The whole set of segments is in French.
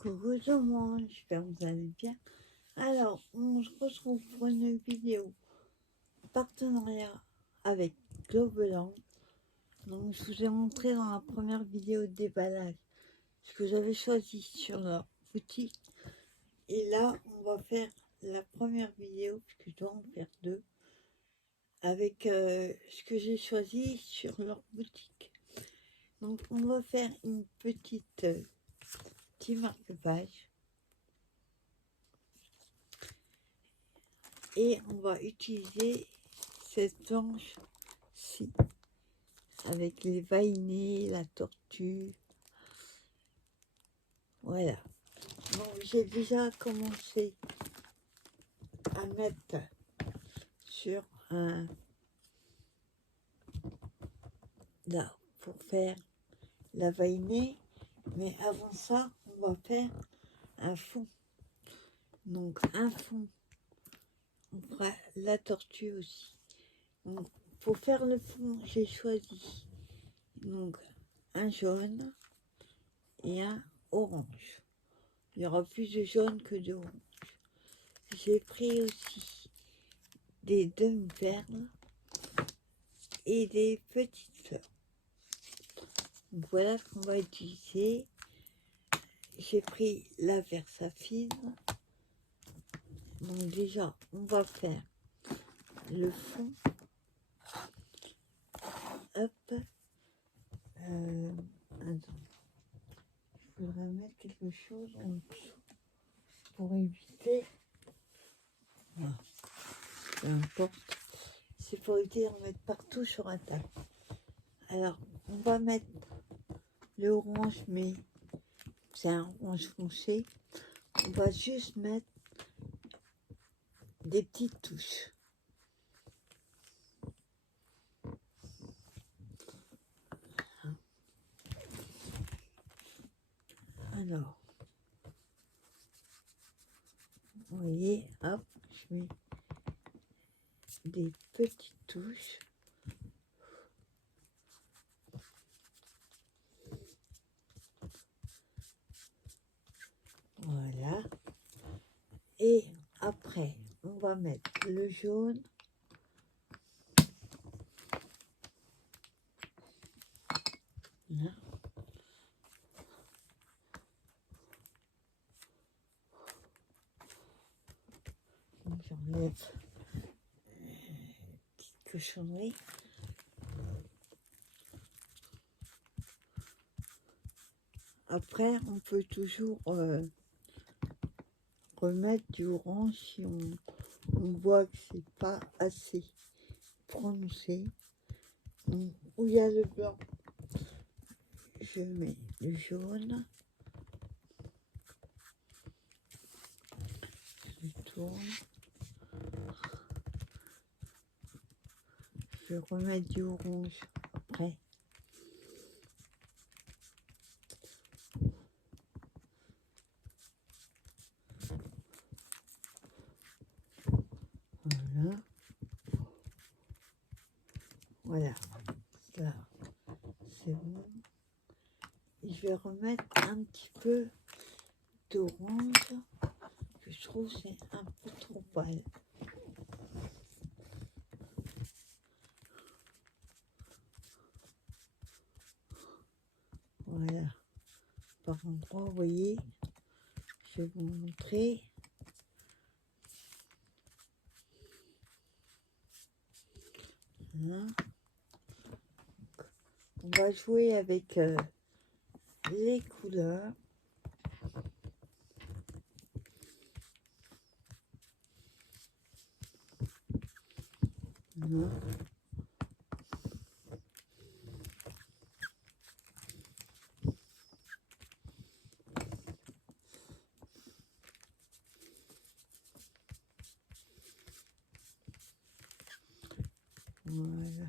Coucou tout le monde, j'espère que vous allez bien. Alors, on se retrouve pour une vidéo en partenariat avec Globeland. Donc, je vous ai montré dans la première vidéo de déballage ce que j'avais choisi sur leur boutique. Et là, on va faire la première vidéo, puisque je dois en faire deux, avec ce que j'ai choisi sur leur boutique. Donc, on va faire une petite petit marque-page. Et on va utiliser cette planche-ci avec les vainés, la tortue. Voilà. Donc j'ai déjà commencé à mettre sur un là pour faire la vainée. Mais avant ça, on va faire un fond. Donc un fond. On fera la tortue aussi. Donc, pour faire le fond, j'ai choisi donc un jaune et un orange. Il y aura plus de jaune que d'orange. J'ai pris aussi des demi-perles et des petites fleurs. Donc voilà ce qu'on va utiliser. J'ai pris la Versafine. Donc déjà, on va faire le fond. Hop. Attends. Je voudrais mettre quelque chose en dessous pour éviter. Ah, peu importe. C'est pour éviter d'en mettre partout sur la table. Alors, on va mettre le orange, mais c'est un orange foncé. On va juste mettre des petites touches. Alors, vous voyez, hop, je mets des petites touches. Voilà. Et après, on va mettre le jaune. Là. J'enlève petite cochonnerie. Après, on peut toujours remettre du orange si on voit que c'est pas assez prononcé. Donc, où il y a le blanc, je mets le jaune. Je tourne. Je vais remettre du orange après. Voilà. Voilà. Là, c'est bon. Et je vais remettre un petit peu d'orange, que je trouve c'est un peu trop pâle. Voilà. Par endroit, vous voyez, je vais vous montrer. Voilà. On va jouer avec les couleurs. Voilà. Voilà.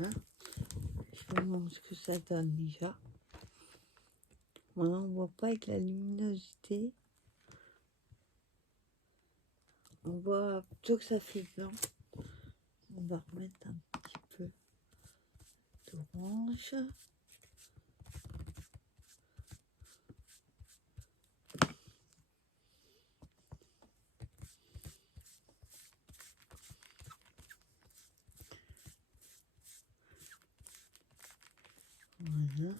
Hein, je vous montre ce que ça donne déjà. Maintenant, on voit pas avec la luminosité. On voit plutôt que ça fait blanc. va remettre un petit peu d'orange. Voilà.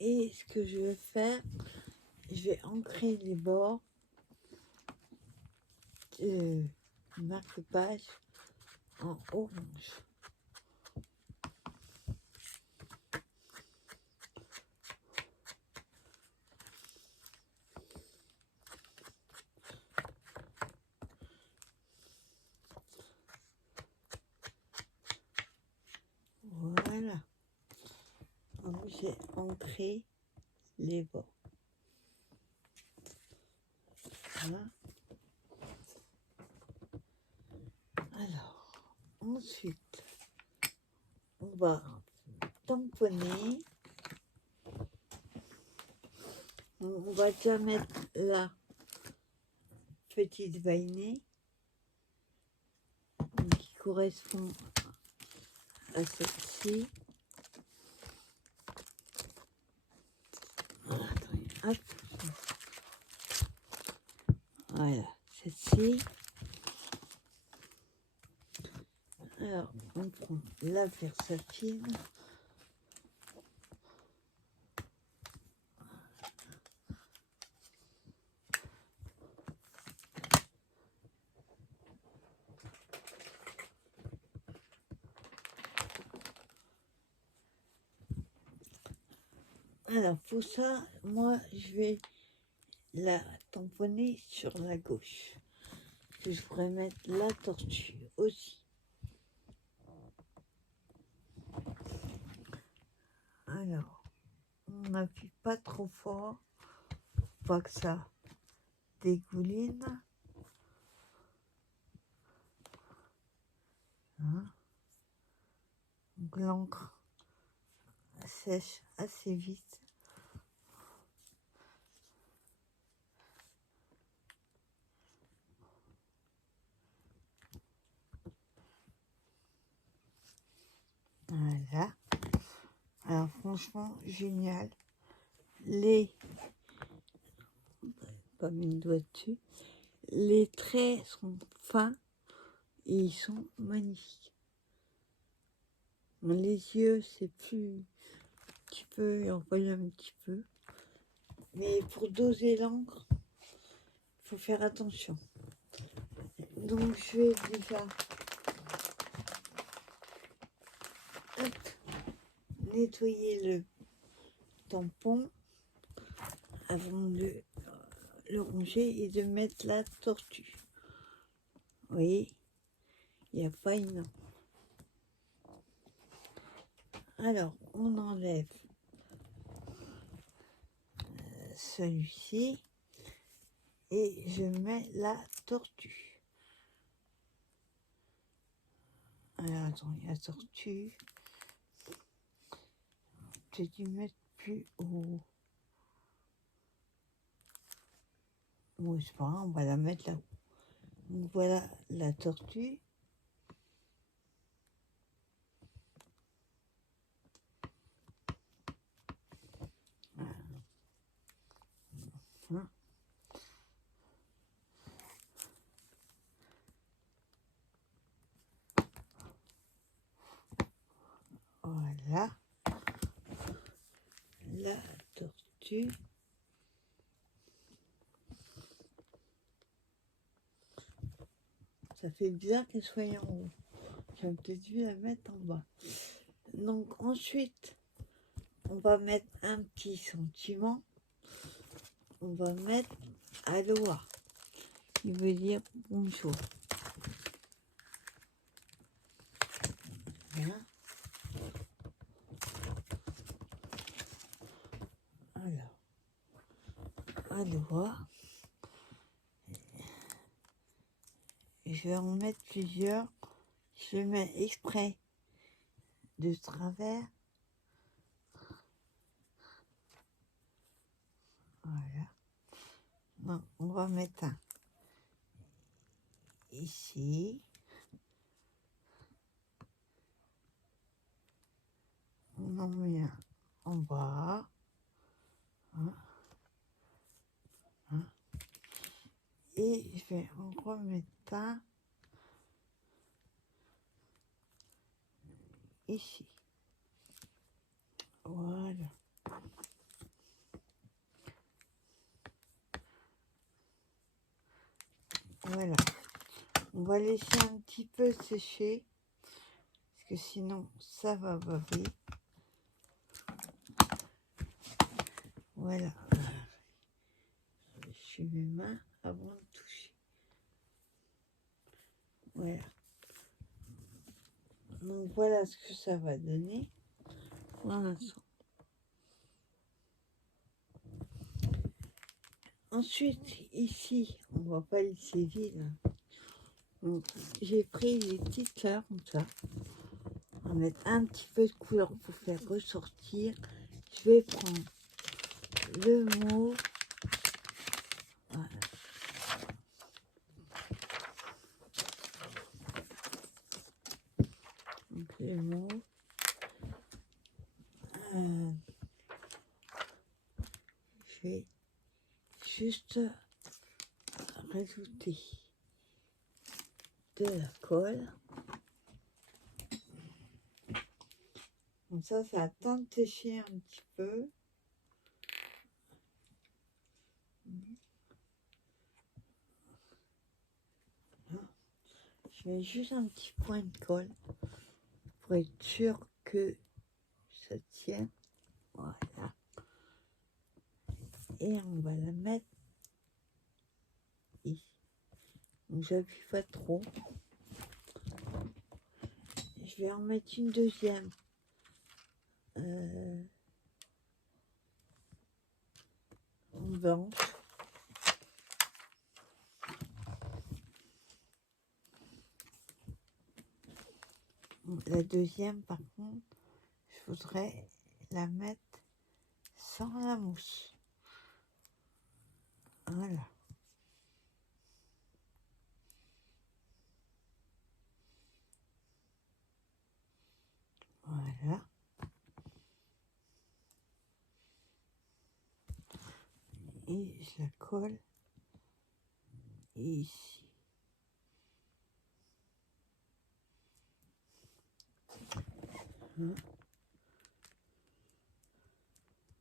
Et ce que je vais faire, je vais ancrer les bords de marque-page en orange. Voilà. Donc j'ai ancré les bords. Voilà. Alors, ensuite, on va tamponner. On va déjà mettre la petite veinée qui correspond à celle-ci. Hop. Voilà, celle-ci. Alors, on prend la Versafine. Alors, pour ça, moi, je vais la tamponner sur la gauche. Je pourrais mettre la tortue aussi. Alors, on n'appuie pas trop fort, pas que ça dégouline. Hein. Donc l'encre sèche assez vite. Voilà. Alors franchement, génial. Pas mis le doigt dessus. Les traits sont fins et ils sont magnifiques. Les yeux, c'est plus... Tu peux envoyer un petit peu. Mais pour doser l'encre, il faut faire attention. Donc je vais déjà nettoyer le tampon avant de le ronger et de mettre la tortue. Vous voyez, il n'y a pas une. Alors, on enlève celui-ci et je mets la tortue. Alors, attends, la tortue. J'ai dû mettre plus haut. Bon, c'est pas grave, on va la mettre là-haut. Donc voilà la tortue. Voilà. Voilà. La tortue. Ça fait bizarre qu'elle soit en haut. J'aurais peut-être dû la mettre en bas. Donc ensuite, on va mettre un petit sentiment. On va mettre Aloha, qui veut dire bonjour. Bien. Alors, Aloha. Je vais en mettre plusieurs. Je mets exprès de travers. Voilà. Non, on va mettre un ici. On en met un en bas. Hein, hein. Et je vais en remettre un ici. Voilà. Voilà. On va laisser un petit peu sécher. Parce que sinon, ça va baver. Voilà. Je mets mes mains avant de toucher. Voilà. Donc voilà ce que ça va donner pour l'instant. Ensuite, ici, on va pas laisser vide. Donc, j'ai pris les petites fleurs comme ça. On va mettre un petit peu de couleur pour faire ressortir. Je vais prendre le mauve. Voilà. Donc le mauve. Je vais juste rajouter de la colle. Comme ça attend de sécher un petit peu. Je mets juste un petit point de colle pour être sûr que ça tient. Voilà. Et on va la mettre ici. Donc j'appuie pas trop. Je vais en mettre une deuxième. En blanche. La deuxième, par contre, je voudrais la mettre sans la mousse. Voilà. Voilà. Et je la colle ici.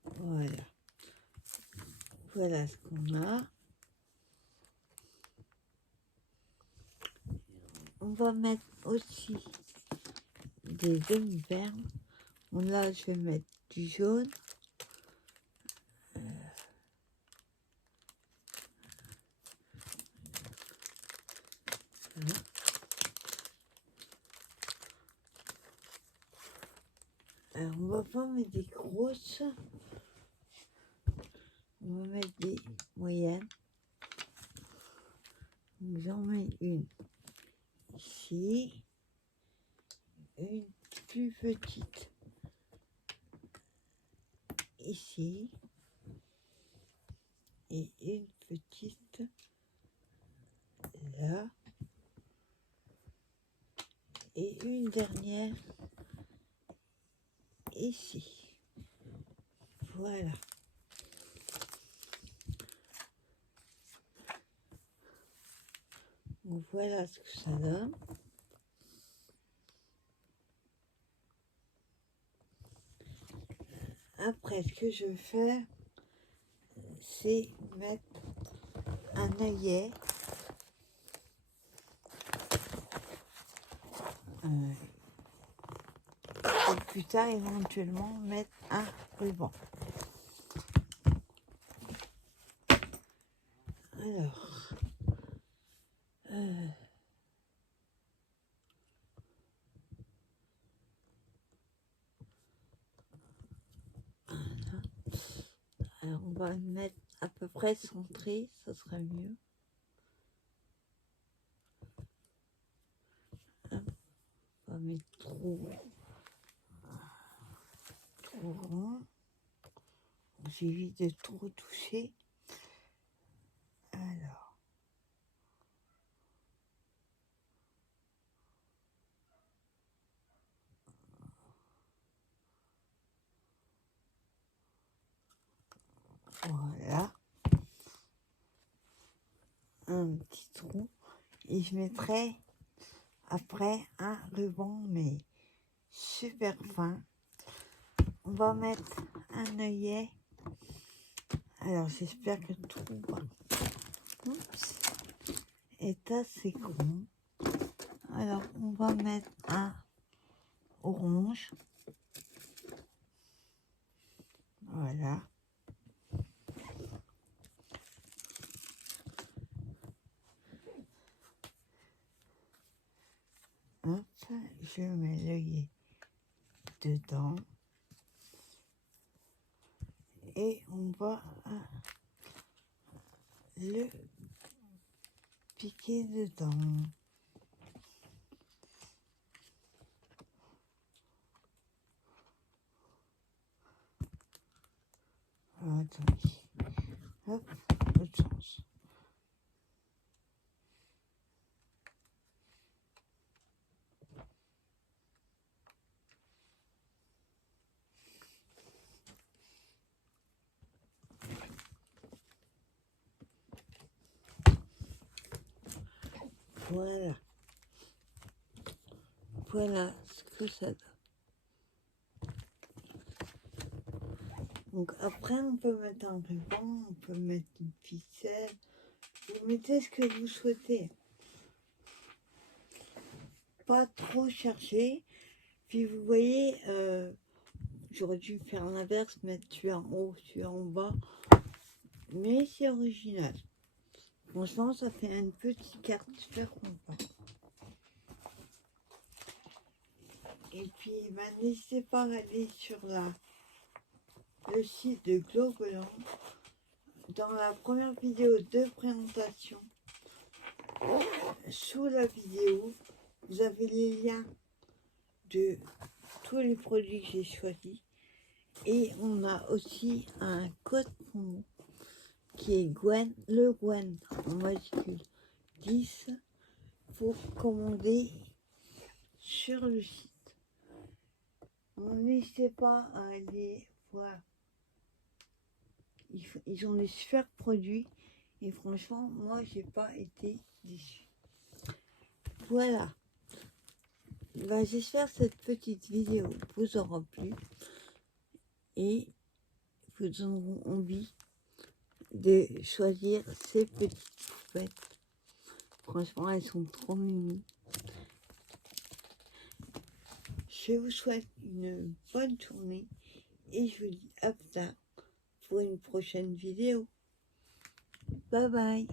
Voilà. Voilà ce qu'on a. On va mettre aussi des demi-perles. Bon, là, je vais mettre du jaune. Voilà. Alors, on va pas mettre des grosses. On va mettre des moyennes. Donc, j'en mets une ici. Une plus petite ici. Et une petite là. Et une dernière ici. Voilà. Donc voilà ce que ça donne. Après, ce que je vais faire, c'est mettre un œillet. Et plus tard, éventuellement, mettre un ruban. Alors, alors, on va le mettre à peu près centré, ça serait mieux. On va mettre trop rond. J'évite de trop toucher. Voilà. Un petit trou. Et je mettrai après un ruban, mais super fin. On va mettre un œillet. Alors j'espère que tout va. Oups. Est assez grand. Alors on va mettre un orange. Voilà. Hop, je mets l'œillet dedans. Et on va le piquer dedans. Alors, attendez. Hop, l'autre sens. Voilà. Voilà ce que ça donne. Donc après, on peut mettre un ruban, on peut mettre une ficelle. Vous mettez ce que vous souhaitez. Pas trop chercher. Puis vous voyez, j'aurais dû faire l'inverse, mettre celui en haut, celui en bas. Mais c'est original. Franchement, ça fait une petite carte super sympa. Et puis, n'hésitez pas à aller sur le site de Globeland. Dans la première vidéo de présentation, sous la vidéo, vous avez les liens de tous les produits que j'ai choisis. Et on a aussi un code promo qui est Gwen, le Gwen en majuscule 10 pour commander sur le site. N'hésitez pas à aller voir. Ils ont des super produits et franchement, moi, j'ai pas été déçue. Voilà. J'espère que cette petite vidéo vous aura plu et vous donneront envie de choisir ces petites poupettes. Franchement, elles sont trop mimi. Je vous souhaite une bonne journée et je vous dis à plus tard pour une prochaine vidéo. Bye bye.